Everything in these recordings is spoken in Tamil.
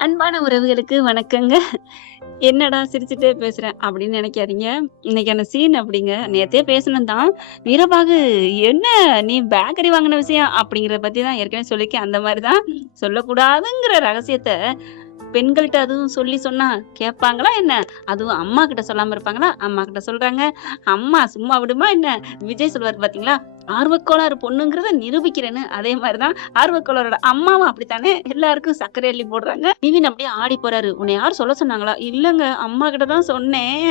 அன்பான உறவுகளுக்கு வணக்கங்க. என்னடா சிரிச்சுட்டே பேசுறேன் அப்படின்னு நினைக்காதீங்க. இன்னைக்கான சீன் அப்படிங்க. நேத்தே பேசுனது தான். வீரபாகு என்ன நீ பேக்கரி வாங்குன விஷயம் அப்படிங்கிறத பத்தி தான் ஏற்கனவே சொல்லியிருக்கேன். அந்த மாரி தான் சொல்லக்கூடாதுங்கிற ரகசியத்த பெண்கள்ட்ட அதுவும் சொல்லி சொன்னா கேட்பாங்களா என்ன? அதுவும் அம்மா கிட்ட சொல்லாம இருப்பாங்களா? அம்மா கிட்ட சொல்றாங்க. அம்மா சும்மா விடுமா என்ன? விஜய் சொல்லுவாரு பார்த்தீங்களா? ஆர்வக்கோளாறு பொண்ணுங்கிறத நிரூபிக்கிறேன்னு. அதே மாரி தான் ஆர்வக்கோளாரோட அம்மாவும் அப்படித்தானே எல்லாருக்கும் சர்க்கரை அள்ளி போடுறாங்க. நிவின் அப்படியே ஆடி போறாரு. "உன்ன யாரும் சொல்ல சொன்னாங்களா?" "இல்லங்க அம்மா கிட்ட தான் சொன்னேன்."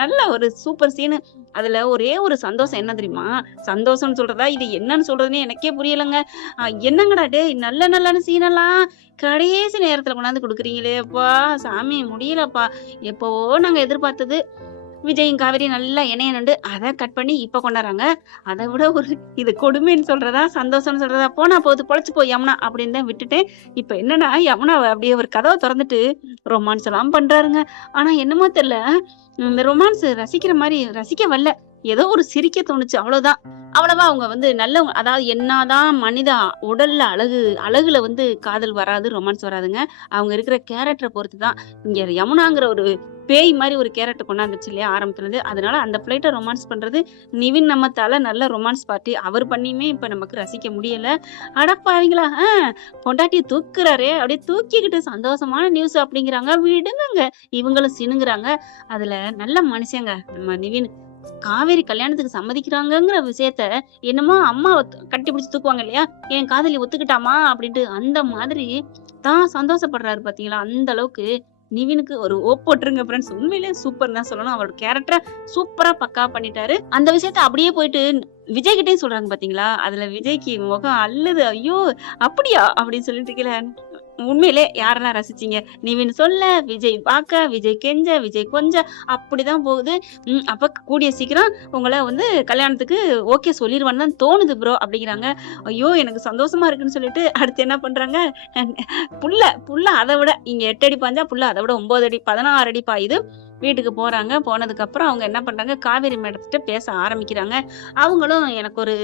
நல்ல ஒரு சூப்பர் சீனு. அதுல ஒரே ஒரு சந்தோஷம் என்ன தெரியுமா? சந்தோஷம்னு சொல்றதா? இது என்னன்னு சொல்றதுன்னே எனக்கே புரியலங்க. என்னங்கடா டேய் நல்ல நல்லன்னு சீனெல்லாம் கடைசி நேரத்துல கொண்டாந்து குடுக்குறீங்களே அப்பா! சாமி முடியலப்பா. எப்பவோ நாங்க எதிர்பார்த்தது. விஜயும் காவேரியும் நல்லா இணையணுண்டு அத கட் பண்ணி இப்ப கொண்டாடுறாங்க. அத விட ஒரு இது கொடுமைன்னு சொல்றதா? சந்தோஷம்னு சொல்றதா? போனா போது பொழச்சு போ யமுனா அப்படின்னு தான் விட்டுட்டேன். இப்ப என்னன்னா யமுனாவ அப்படியே ஒரு கதவ தொறந்துட்டு ரொமான்ஸ் எல்லாம் பண்றாருங்க. ஆனா என்னமோ தெரியல. இந்த ரொமான்ஸ் ரசிக்கிற மாரி ரசிக்க வரல. ஏதோ ஒரு சிரிக்க தோணுச்சு அவ்வளவுதான். அவ்வளவா அவங்க நல்லவங்க. அதாவது என்னாதான் மனித உடல்ல அழகுல காதல் வராது, ரொமான்ஸ் வராதுங்க. அவங்க இருக்கிற கேரக்டர பொறுத்து தான். இங்க யமுனாங்கிற ஒரு பேய் மாரி ஒரு கேரக்டர் கொண்டாந்துருச்சு இல்லையா ஆரம்பத்துலருந்து. அதனால அந்த பிள்ளைட்ட ரொமான்ஸ் பண்றது நிவின் நம்மத்தால நல்ல ரொமான்ஸ் பார்ட்டி. அவர் பண்ணியுமே இப்ப நமக்கு ரசிக்க முடியல. அடப்பாவிங்களா! பொண்டாட்டிய தூக்குறாரே! அப்படியே தூக்கிக்கிட்டு சந்தோஷமான நியூஸ் அப்படிங்கிறாங்க. விடுங்கங்க. இவங்களும் சிணுங்குறாங்க. அதுல நல்ல மனுஷங்க நம்ம நிவின். காவேரி கல்யாணத்துக்கு சம்மதிக்கிறாங்கங்கிற விஷயத்த என்னமோ அம்மாவ கட்டி பிடிச்சு தூக்குவாங்க இல்லையா? என் காதலி ஒத்துக்கிட்டாமா அப்படின்ட்டு அந்த மாதிரி தான் சந்தோஷப்படுறாரு பாத்தீங்களா? அந்த அளவுக்கு நிவினுக்கு ஒரு போட்டுருங்க ஃப்ரெண்ட்ஸ். உண்மையிலேயே சூப்பர்ன்னு தான் சொல்லணும். அவரோட கேரக்டர சூப்பரா பக்காவா பண்ணிட்டாரு. அந்த விஷயத்த அப்படியே போயிட்டு விஜய் கிட்டயும் சொல்றாங்க பாத்தீங்களா? அதுல விஜய்க்கு முகம் அள்ளுது. ஐயோ! அப்படியா? அப்படின்னு சொல்லிட்டு இருக்கீல. உண்மையிலே யாரெல்லாம் ரசிச்சீங்க? நிவின் சொல்ல, விஜய் பார்க்க, விஜய் கெஞ்ச, விஜய் கொஞ்ச அப்படிதான் போகுது. அப்ப கூடிய சீக்கிரம் உங்கள கல்யாணத்துக்கு ஓகே சொல்லிருவான்னு தான் தோணுது ப்ரோ அப்படிங்கிறாங்க. ஐயோ! எனக்கு சந்தோஷமா இருக்குன்னு சொல்லிட்டு அடுத்து என்ன பண்றாங்க? புள்ள அத விட இங்க 8 அடி பாய்ஞ்சா புள்ள அத விட 9 அடி 16 அடி பாயுது. வீட்டுக்கு போறாங்க. போனதுக்கப்புறம் அவங்க என்ன பண்றாங்க? காவேரி மேடத்திட்ட பேச ஆரம்பிக்கிறாங்க. அவங்களும் எனக்கு ஒரு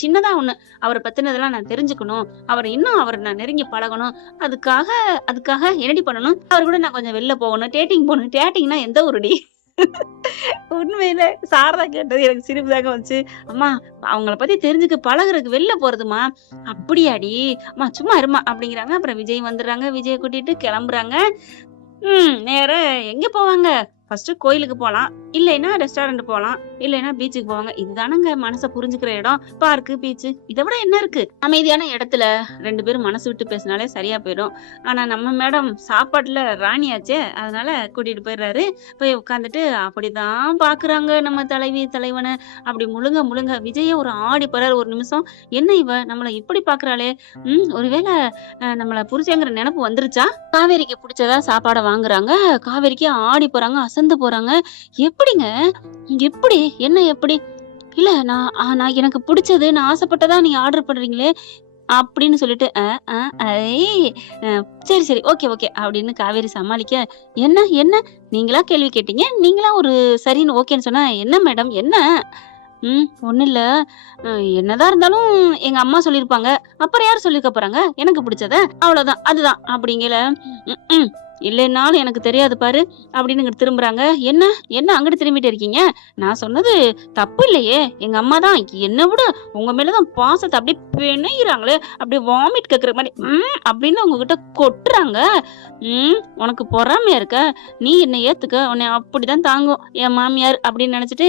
சின்னதா ஒண்ணு. அவர பத்தினதெல்லாம் நான் தெரிஞ்சுக்கணும். அவர நான் நெருங்கி பழகணும். அதுக்காக அதுக்காக என்னடி பண்ணணும்? அவரு கூட நான் கொஞ்சம் வெளில போகணும். டேட்டிங் போகணும். டேட்டிங்னா எந்த ஊருடி? உண்மையில சாரதா கேட்டது எனக்கு சிரிப்பு தாங்க வந்துச்சு. அம்மா அவங்கள பத்தி தெரிஞ்சுக்க பழகுறதுக்கு வெளில போறதுமா. அப்படியாடி? அம்மா சும்மா இரும்மா அப்படிங்கிறாங்க. அப்புறம் விஜய் வந்துடுறாங்க. விஜய கூட்டிட்டு கிளம்புறாங்க. நேரா எங்க போவாங்க? ஃபர்ஸ்ட் கோயிலுக்கு போலாம். இல்லைன்னா ரெஸ்டாரண்ட் போலாம். இல்லைன்னா பீச்சுக்கு போவாங்க. இதுதானங்க மனச புரிஞ்சுக்கிற இடம். பார்க்கு, பீச்சு இத விட என்ன இருக்கு? அமைதியான இடத்துல 2 பேரும் மனசு விட்டு பேசினாலே சரியா போயிடும். ஆனா நம்ம மேடம் சாப்பாட்டுல ராணியாச்சே. அதனால கூட்டிட்டு போயிடுறாரு. போய் உட்கார்ந்துட்டு அப்படிதான் பாக்குறாங்க நம்ம தலைவி, தலைவன. அப்படி முழுங்க விஜயே ஒரு ஆடி போறாரு ஒரு நிமிஷம். என்ன இவ நம்மள இப்படி பாக்குறாளே? ஒருவேளை நம்மள புரிச்சேங்கிற நினைப்பு வந்துருச்சா? காவேரிக்கு பிடிச்சதா சாப்பாட வாங்குறாங்க. காவேரிக்கு ஆடி போறாங்க, அசந்து போறாங்க. எப்படிங்க? எப்படி? என்ன எப்படி? இல்ல நான் எனக்கு பிடிச்சது, நான் ஆசைப்பட்டதா நீங்க ஆர்டர் பண்றீங்களே! அப்படின்னு சொல்லிட்டு, அ, அ, ஐ சரி, ஓகே அப்படின்னு காவேரி சமாளிக்க, என்ன? நீங்களா கேள்வி கேட்டீங்க. நீங்களா ஒரு சரின்னு ஓகேன்னு சொன்னா, என்ன மேடம்? என்ன? ஒண்ணும் இல்ல. என்னதான் இருந்தாலும் எங்க அம்மா சொல்லியிருப்பாங்க. அப்புறம் யார் சொல்லியிருக்க போறாங்க? எனக்கு பிடிச்சத. அவ்வளவுதான். அதுதான். அப்படிங்கல, ம்ம். இல்லைன்னாலும் எனக்கு தெரியாது பாரு அப்படின்னு இங்கிட்டு திரும்புறாங்க. என்ன அங்கிட்டு திரும்பிட்டு இருக்கீங்க? நான் சொன்னது தப்பு இல்லையே. எங்க அம்மா தான் என்ன விட உங்க மேலதான் பாசத்தை அப்படியே பிணையிறாங்களே. அப்படியே வாமிட் கேக்குற மாதிரி அப்படின்னு உங்ககிட்ட கொட்டுறாங்க. உனக்கு பொறாமையா இருக்க? நீ என்ன ஏத்துக்க. உன்னை அப்படிதான் தாங்கும் என் மாமியார் அப்படின்னு நினைச்சிட்டு,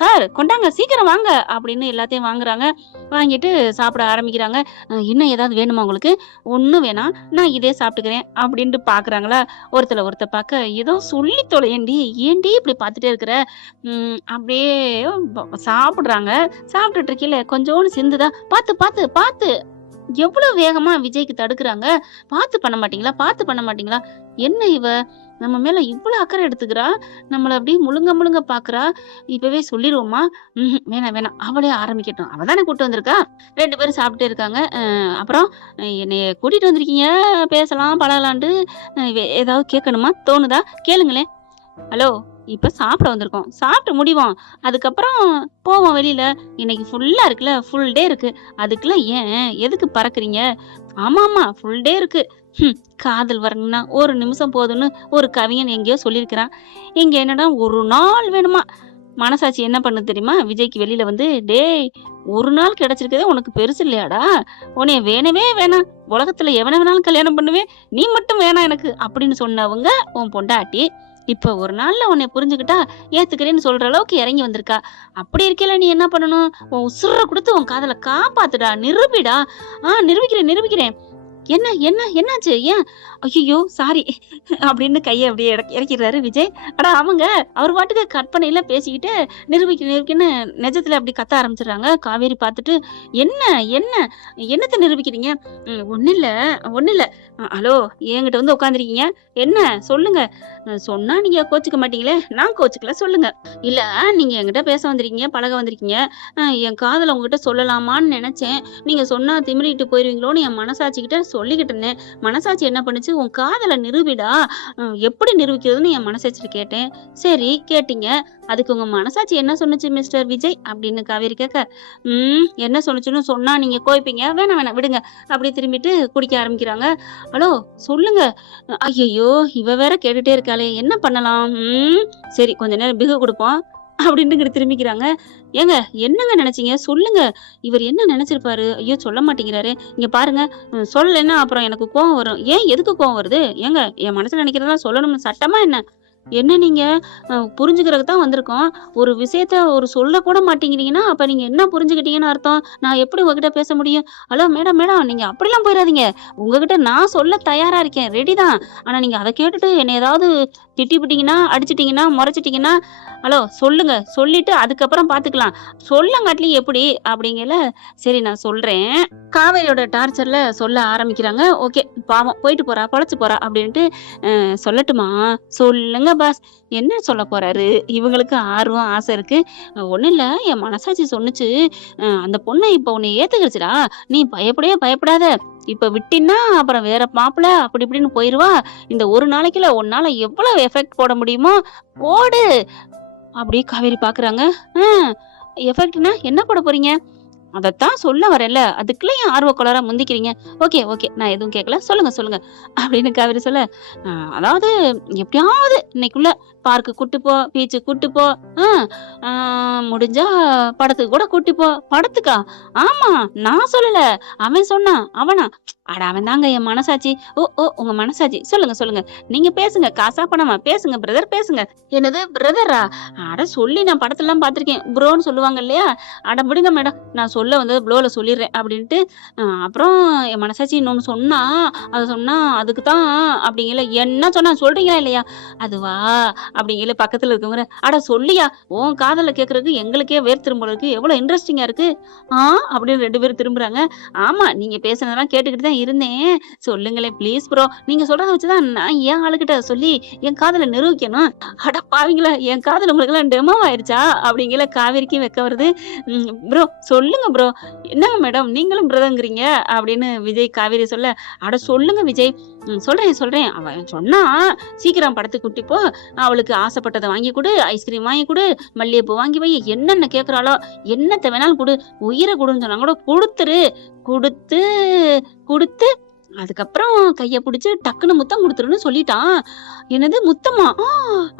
சார் கொண்டாங்க சீக்கிரம் வாங்க அப்படின்னு எல்லாத்தையும் வாங்குறாங்க. வாங்கிட்டு சாப்பிட ஆரம்பிக்கிறாங்க. இன்னும் ஏதாவது வேணுமா உங்களுக்கு? ஒண்ணும் வேணாம், நான் இதே சாப்பிட்டுக்கிறேன் அப்படின்ட்டு பாக்குறாங்களா? ஒருத்தர் பார்க்க ஏதோ சொல்லி தொலையேண்டி, ஏண்டி இப்படி பார்த்துட்டே இருக்கிற? அப்படியே சாப்பிடுறாங்க. சாப்பிட்டுட்டு இருக்கையில கொஞ்சோண்டு சிந்துதா. பாத்து எவ்வளவு வேகமா விஜய்க்கு தடுக்குறாங்க. பாத்து பண்ண மாட்டீங்களா? என்ன இவ நம்ம மேல இவ்வளவு அக்கறை எடுத்துக்கிறா? நம்மள அப்படியே முழுங்க பாக்குறா. இப்பவே சொல்லிருவோமா? வேணாம். அவளே ஆரம்பிக்கட்டும். அவதானே கூட்டு வந்திருக்கா. 2 பேரும் சாப்பிட்டே இருக்காங்க. அப்புறம் என்னைய கூட்டிட்டு வந்திருக்கீங்க, பேசலாம் பழகலான்ட்டு. ஏதாவது கேட்கணுமா? தோணுதா? கேளுங்களேன். ஹலோ, இப்ப சாப்பிட வந்திருக்கோம். சாப்பிட்டு முடிவோம். அதுக்கப்புறம் போவோம் வெளியில. இன்னைக்கு ஃபுல்லா இருக்குல்ல, ஃபுல் டே இருக்கு. அதுக்குள்ள ஏன் எதுக்கு பறக்குறீங்க? ஆமாமா ஃபுல் டே இருக்கு. காதல் வரணும்னா ஒரு நிமிஷம் போதும்னு ஒரு கவிஞன் எங்கேயோ சொல்லியிருக்கிறான். இங்க என்னடா ஒரு நாள் வேணுமா? மனசாட்சி என்ன பண்ணுது தெரியுமா? விஜய்க்கு வெளியில வந்து, "டேய்! ஒரு நாள் கிடைச்சிருக்கதே உனக்கு பெருசு இல்லையாடா? உன்னைய வேணவே வேணாம். உலகத்துல எவன வேணாலும் கல்யாணம் பண்ணுவேன். நீ மட்டும் வேணாம் எனக்கு." அப்படின்னு சொன்னவங்க உன் பொண்டாட்டி. இப்ப ஒரு நாள்ல உன்னைய புரிஞ்சுக்கிட்டா, ஏத்துக்கிறேன்னு சொல்ற அளவுக்கு இறங்கி வந்திருக்கா. அப்படி இருக்கையில நீ என்ன பண்ணணும்? உன் உசுர குடுத்து உன் காதல காப்பாத்துடா. நிரூபிடா. நிரூபிக்கிறேன், நிரூபிக்கிறேன். என்ன என்ன என்னாச்சு? ஏன்? ஐயய்யோ! சாரி அப்படின்னு கைய அப்படியே இறக்கிடுறாரு விஜய். அட ஆமாங்க. அவர் பாட்டுக்கு கற்பனையில பேசிக்கிட்டு நிரூபிக்கன்னு நிஜத்துல அப்படி கத்த ஆரம்பிச்சுடுறாங்க. காவேரி பார்த்துட்டு, "என்ன? என்ன? என்னத்த நிரூபிக்கிறீங்க?" ஒண்ணும் இல்ல, ஒண்ணும் இல்ல. ஹலோ என்கிட்ட வந்து உட்காந்துருக்கீங்க. என்ன? சொல்லுங்க." சொன்னா நீங்க கோச்சுக்க மாட்டீங்களே." "நான் கோச்சுக்கல சொல்லுங்க." "இல்ல நீங்க என்கிட்ட பேச வந்திருக்கீங்க, பழக வந்திருக்கீங்க. என் காதல உங்ககிட்ட சொல்லலாமான்னு நெனச்சேன். நீங்க சொன்னா திமிறிட்டு போயிருவீங்களோன்னு என் மனசாட்சிகிட்ட சொல்லிக்கிட்டு இருந்தேன். மனசாட்சி என்ன பண்ணுச்சு? உன் காதல நிரூபிடா. எப்படி நிரூபிக்கிறதுன்னு என் மனசாட்சிட்ட கேட்டேன். சரி கேட்டீங்க. அதுக்கு உங்க மனசாட்சி என்ன சொன்னுச்சு மிஸ்டர் விஜய்?" அப்படின்னு காவேரி கேட்க, என்ன சொன்னுச்சுன்னு சொன்னா நீங்க கோவிப்பீங்க. வேணாம் வேணாம் விடுங்க." அப்படி திரும்பிட்டு குடிக்க ஆரம்பிக்கிறாங்க. "ஹலோ சொல்லுங்க." ஐயையோ! இவ வேற கேட்டுட்டே இருக்காளே! என்ன பண்ணலாம்? சரி கொஞ்ச நேரம் பிகு குடுப்போம். அப்படின்ட்டு இங்கிட்டு திரும்பிக்கிறாங்க. "ஏங்க என்னங்க நெனச்சீங்க? சொல்லுங்க. இவர் என்ன நெனச்சிருப்பாரு? ஐயோ! சொல்ல மாட்டேங்கிறாரே. இங்க பாருங்க. சொல்லலைன்னா அப்புறம் எனக்கு கோவம் வரும்." "ஏன் எதுக்கு கோவம் வருது? ஏங்க என் மனசுல நெனைக்கிறதெல்லாம் சொல்லணும்னு சட்டமா என்ன?" "என்ன நீங்க புரிஞ்சுக்கிறதுக்கு தான் வந்திருக்கோம். ஒரு விஷயத்த சொல்ல கூட மாட்டேங்கிறீங்கன்னா, அப்ப நீங்க என்ன புரிஞ்சுக்கிட்டீங்கன்னு அர்த்தம்? நான் எப்படி உங்ககிட்ட பேச முடியும்?" "ஹலோ மேடம், மேடம் நீங்க அப்படிலாம் போயிறாதீங்க. உங்ககிட்ட நான் சொல்ல தயாரா இருக்கேன். ரெடி தான். ஆனா நீங்க அத கேட்டுட்டு என்னை ஏதாவது திட்டிப்புட்டீங்கன்னா, அடிச்சிட்டீங்கன்னா, மொறச்சிட்டீங்கன்னா, ஹலோ சொல்லுங்க. சொல்லிட்டு அதுக்கப்புறம் பார்த்துக்கலாம். சொல்லங்காட்டிலும் எப்படி?" அப்படிங்கல, "சரி நான் சொல்றேன்." காவேரியோட டார்ச்சர்ல சொல்ல ஆரம்பிக்கிறாங்க. ஓகே பாவம் போயிட்டு போறா, பொழச்சு போறா அப்படின்ட்டு, சொல்லட்டுமா? சொல்லுங்க பாஸ். என்ன சொல்லப் போறாரு? இவங்களுக்கு ஆர்வம், ஆசை இருக்கு. ஒண்ணும் இல்ல என் மனசாட்சி சொன்னுச்சு, அந்த பொண்ணு இப்ப உன்னை ஏத்துக்கிடுச்சுடா. நீ பயப்படவே பயப்படாத. இப்ப விட்டின்னா அப்புறம் வேற மாப்பிள அப்படி இப்படின்னு போயிருவா. இந்த ஒரு நாளைக்குள்ள உன்னால எவ்வளவு எஃபெக்ட் போட முடியுமோ போடு. அப்படியே காவேரி பாக்குறாங்க. எஃபெக்ட்னா என்ன போட போறீங்க? அதத்தான் சொல்ல வரேன்ல. அதுக்குள்ள ஏன் ஆர்வக்கோளாரா முந்திக்கிறீங்க? Okay, okay. நான் எதுவும் கேட்கல. சொல்லுங்க, சொல்லுங்க. அப்படின்னு காவேரி சொல்ல, அதாவது எப்படியாவது இன்னைக்குள்ள பார்க்கு கூட்டு போ, பீச்சுக்கு கூட்டு போ. ஆ ஆ முடிஞ்சா படத்துக்கு கூட கூட்டி போ. படத்துக்கா? ஆமா. நான் சொல்லல. அவன் சொன்னான். அவனா? அட அவன் தாங்க என் மனசாட்சி. ஓ! ஓ! உங்க மனசாட்சி. சொல்லுங்க, சொல்லுங்க. நீங்க பேசுங்க. காசா பணமா? பேசுங்க பிரதர் பேசுங்க. என்னது பிரதரா? அட சொல்லி நான் படத்தெல்லாம் பார்த்துருக்கேன். ப்ரோன்னு சொல்லுவாங்க இல்லையா? அட விடுங்க மேடம். நான் சொல்ல வந்தது ப்ளோல சொல்லிடுறேன் அப்படின்ட்டு, அப்புறம் என் மனசாட்சி இன்னொன்னு சொன்னா, அத சொன்னா அதுக்கு தான் அப்படிங்கல. என்ன சொன்னா சொல்றீங்களா இல்லையா? அதுவா? அப்படிங்கல பக்கத்துல இருக்கவங்க, அட சொல்லியா? உன் காதல கேட்கறதுக்கு எங்களுக்கே வேர்த்திரும் போல இருக்கு. எவ்வளவு இன்ட்ரெஸ்டிங்கா இருக்கு. அப்படின்னு 2 பேரும் திரும்புறாங்க. ஆமா நீங்க பேசுனதெல்லாம் கேட்டுக்கிட்டு தான் இருந்தேன். சொல்லுங்களேன் ப்ளீஸ் ப்ரோ. நீங்க சொல்றத வச்சு தான் நான் என் ஆளுகிட்ட சொல்லி என் காதல நிரூபிக்கணும். அட பாவிங்களா! என் காதல் உங்களுக்கெல்லாம் டெமோ ஆயிருச்சா? அப்படிங்கல காவேரிக்கும் வெட்கம் வருது. ப்ரோ சொல்லுங்க ப்ரோ. என்னங்க மேடம் நீங்களும் பிரதங்கிறீங்க அப்படின்னு விஜய் காவேரி சொல்ல, அட சொல்லுங்க விஜய். சொல்றேன் சொல்றேன். அவன் சொன்னா சீக்கிரம் படத்துக்கு கூட்டி போ. அவளுக்கு ஆசைப்பட்டதை வாங்கி கொடு. ஐஸ்கிரீம் வாங்கி கொடு. மல்லிகைப்பூ வாங்கி வை. என்னென்ன கேட்கறாளோ என்னத்த வேணாலும் கொடு. உயிரை கொடுன்னு சொன்னா கூட கொடுத்துரு. குடுத்து குடுத்து அதுக்கப்புறம் கைய புடிச்சு டக்குன்னு முத்தம் குடுத்துருன்னு சொல்லிட்டான். என்னது முத்தமா?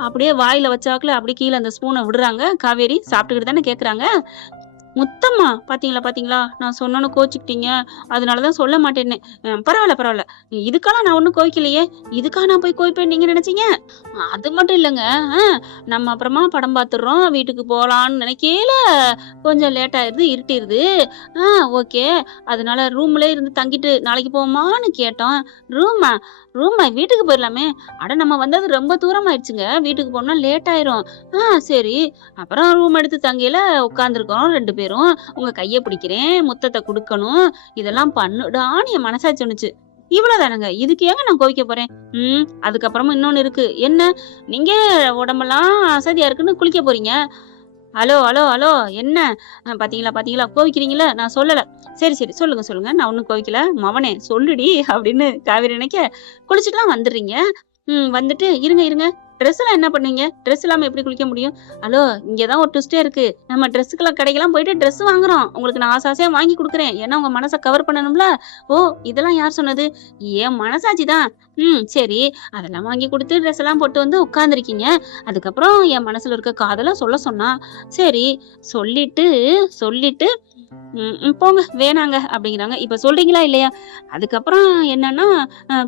அப்படியே வாயில வச்சாக்குல அப்படியே கீழ அந்த ஸ்பூனை விடுறாங்க. காவேரி சாப்பிட்டுக்கிட்டு தானே கேக்குறாங்க. முத்தமா? பாத்தீங்களா பாத்தீங்களா? நான் சொன்னோன்னு கோச்சுக்கிட்டீங்க. அதனாலதான் சொல்ல மாட்டேன்னு. பரவாயில்ல பரவாயில்ல. இதுக்கெல்லாம் நான் ஒண்ணும் கோவிக்கலையே. இதுக்கா நான் போய் கோவிப்பேன்னு நீங்க நினைச்சீங்க? அது மட்டும் இல்லங்க. நம்ம அப்புறமா படம் பாத்துடுறோம். வீட்டுக்கு போலான்னு நினைக்கையில கொஞ்சம் லேட் ஆயிருது, இருட்டிருது. ஓகே. அதனால ரூம்லயே இருந்து தங்கிட்டு நாளைக்கு போவோமான்னு கேட்டோம். ரூமா? ரூமா வீட்டுக்கு போயிடலாமே. அட நம்ம வந்தது ரொம்ப தூரம் ஆயிடுச்சுங்க. வீட்டுக்கு போனா லேட் ஆயிரும். சரி. அப்புறம் ரூம் எடுத்து தங்கையில உட்கார்ந்துருக்கோம் 2 பேரும். உங்க கைய பிடிக்கிறேன், முத்தத்தை குடுக்கணும், இதெல்லாம் பண்ணுடான்னு என் மனசாட்சி சொன்னுச்சு. இவ்வளவுதானங்க. இதுக்கு ஏங்க நான் கோவிக்க போறேன்? அதுக்கப்புறமா இன்னொன்னு இருக்கு. என்ன? நீங்க உடம்பெல்லாம் அசதியா இருக்குன்னு குளிக்க போறீங்க. ஹலோ ஹலோ ஹலோ என்ன? பாத்தீங்களா பாத்தீங்களா கோவிக்கிறீங்களா? நான் சொல்லல. சரி சரி சொல்லுங்க சொல்லுங்க. நான் ஒண்ணும் கோவிக்கல. மவனே சொல்லுடி அப்படின்னு காவேரி நினைக்க, குளிச்சுட்டுலாம் வந்துடுறீங்க. வந்துட்டு இருங்க ட்ரெஸ் எல்லாம் என்ன பண்ணுவீங்க? ட்ரெஸ் இல்லாம எப்படி குளிக்க முடியும்? ஹலோ, இங்கதான் ஒரு ட்விஸ்டே இருக்கு. நம்ம ட்ரெஸ்ஸுக்கெல்லாம் கடைக்கெல்லாம் போயிட்டு ட்ரெஸ் வாங்குறோம். உங்களுக்கு நான் ஆசையா வாங்கி கொடுக்குறேன். ஏன்னா உங்க மனசை கவர் பண்ணணும்ல. ஓ, இதெல்லாம் யார் சொன்னது? என் மனசாட்சி தான். சரி. அதெல்லாம் வாங்கி கொடுத்து ட்ரெஸ் எல்லாம் போட்டு வந்து உட்கார்ந்துருக்கீங்க. அதுக்கப்புறம் என் மனசுல இருக்க காதெல்லாம் சொல்ல சொன்னா, சரி சொல்லிட்டு சொல்லிட்டு போங்க வேணாங்க அப்படிங்கிறாங்க. இப்ப சொல்றீங்களா இல்லையா? அதுக்கப்புறம் என்னன்னா,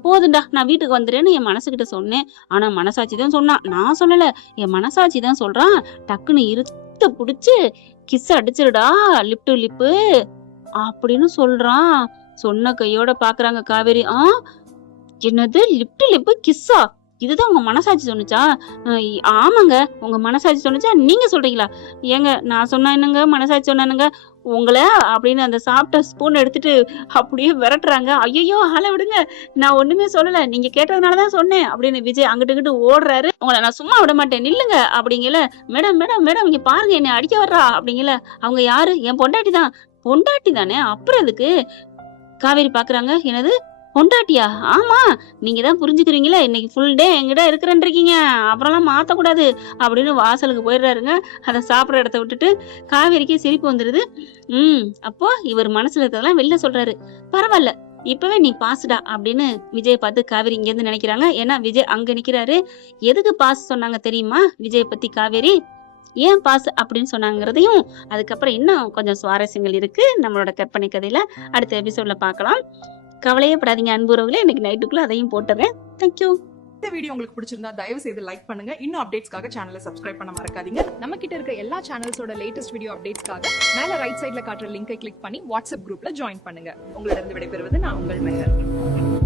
போதும்டா நான் வீட்டுக்கு வந்துடுறேன்னு என் மனசுகிட்ட சொன்னேன். ஆனா மனசாட்சி தான் சொன்னா. நான் சொல்லல. என் மனசாட்சி தான் சொல்றான். டக்குன்னு இறுத்த புடிச்சு கிஸ் அடிச்சிருடா லிப் டு லிப்பு அப்படின்னு சொல்றான். சொன்ன கையோட பாக்குறாங்க காவேரி. என்னது லிப் டு லிப்பு கிஸ்ஸா? இதுதான் உங்க மனசாட்சி சொன்னுச்சா? ஆமாங்க, உங்க மனசாட்சி சொன்னுச்சா? நீங்க சொல்றீங்களா? ஏங்க நான் சொன்னா என்னங்க, மனசாட்சி சொன்னானுங்க உங்களை அப்படின்னு அந்த சாப்பிட்ட ஸ்பூன் எடுத்துட்டு அப்படியே விரட்டுறாங்க. ஐயோ, ஆள விடுங்க, நான் ஒண்ணுமே சொல்லல, நீங்க கேட்டதுனாலதான் சொன்னேன் அப்படின்னு விஜய் அங்கிட்டு இங்கிட்டு ஓடுறாரு. உங்களை நான் சும்மா விட மாட்டேன், நில்லுங்க அப்படிங்கல. மேடம் மேடம் மேடம் இங்க பாருங்க, என்னை அடிக்க வர்றா அப்படிங்கல. அவங்க யாரு? என் பொண்டாட்டி தான். பொண்டாட்டி தானே, அப்புறம் எதுக்கு? காவேரி பாக்குறாங்க. என்னது பொண்டாட்டியா? ஆமா, நீங்க தான் புரிஞ்சுக்கிறீங்களா, இன்னைக்கு ஃபுல் டே எங்கிட்ட இருக்கிறேன்றீங்க, அப்புறம்லாம் மாத்தக்கூடாது அப்படின்னு வாசலுக்கு போயிடுறாருங்க. அதை சாப்பிட்ற இடத்த விட்டுட்டு காவேரிக்கு சிரிப்பு வந்துடுது. அப்போ இவர் மனசுல இருக்கிறதெல்லாம் வெளில சொல்றாரு. பரவாயில்ல, இப்பவே நீ பாசுடா அப்படின்னு விஜய் பார்த்து காவேரி இங்க இருந்து நினைக்கிறாங்க. ஏன்னா விஜய் அங்க நிக்கிறாரு. எதுக்கு பாஸ் சொன்னாங்க தெரியுமா விஜய் பத்தி காவேரி? ஏன் பாஸ் அப்படின்னு சொன்னாங்கிறதையும் அதுக்கப்புறம் இன்னும் கொஞ்சம் சுவாரஸ்யங்கள் இருக்கு நம்மளோட கற்பனை கதையில. அடுத்த எபிசோட்ல பார்க்கலாம். கவலையே படாதீங்க அன்புறவுகளே, இன்னைக்கு நைட்டுக்குள்ள அதையும் போட்டுறேன். தேங்க்யூ. இந்த வீடியோ உங்களுக்கு பிடிச்சிருந்தா தயவு செய்து லைக் பண்ணுங்க. இன்னும் அப்டேட்ஸ்க்காக சேனலை சப்ஸ்கிரைப் பண்ண மறக்காதீங்க. நம்ம கிட்ட இருக்க எல்லா சேனல்ஸோட லேட்டஸ்ட் வீடியோ அப்டேட்ஸ்க்காக மேல ரைட் சைடுல காட்டுற லிங்கை கிளிக் பண்ணி வாட்ஸ்அப் குரூப்ல ஜாயின் பண்ணுங்க. உங்களிடம் விடைபெறுவது நான் உங்கள் மெஹர்.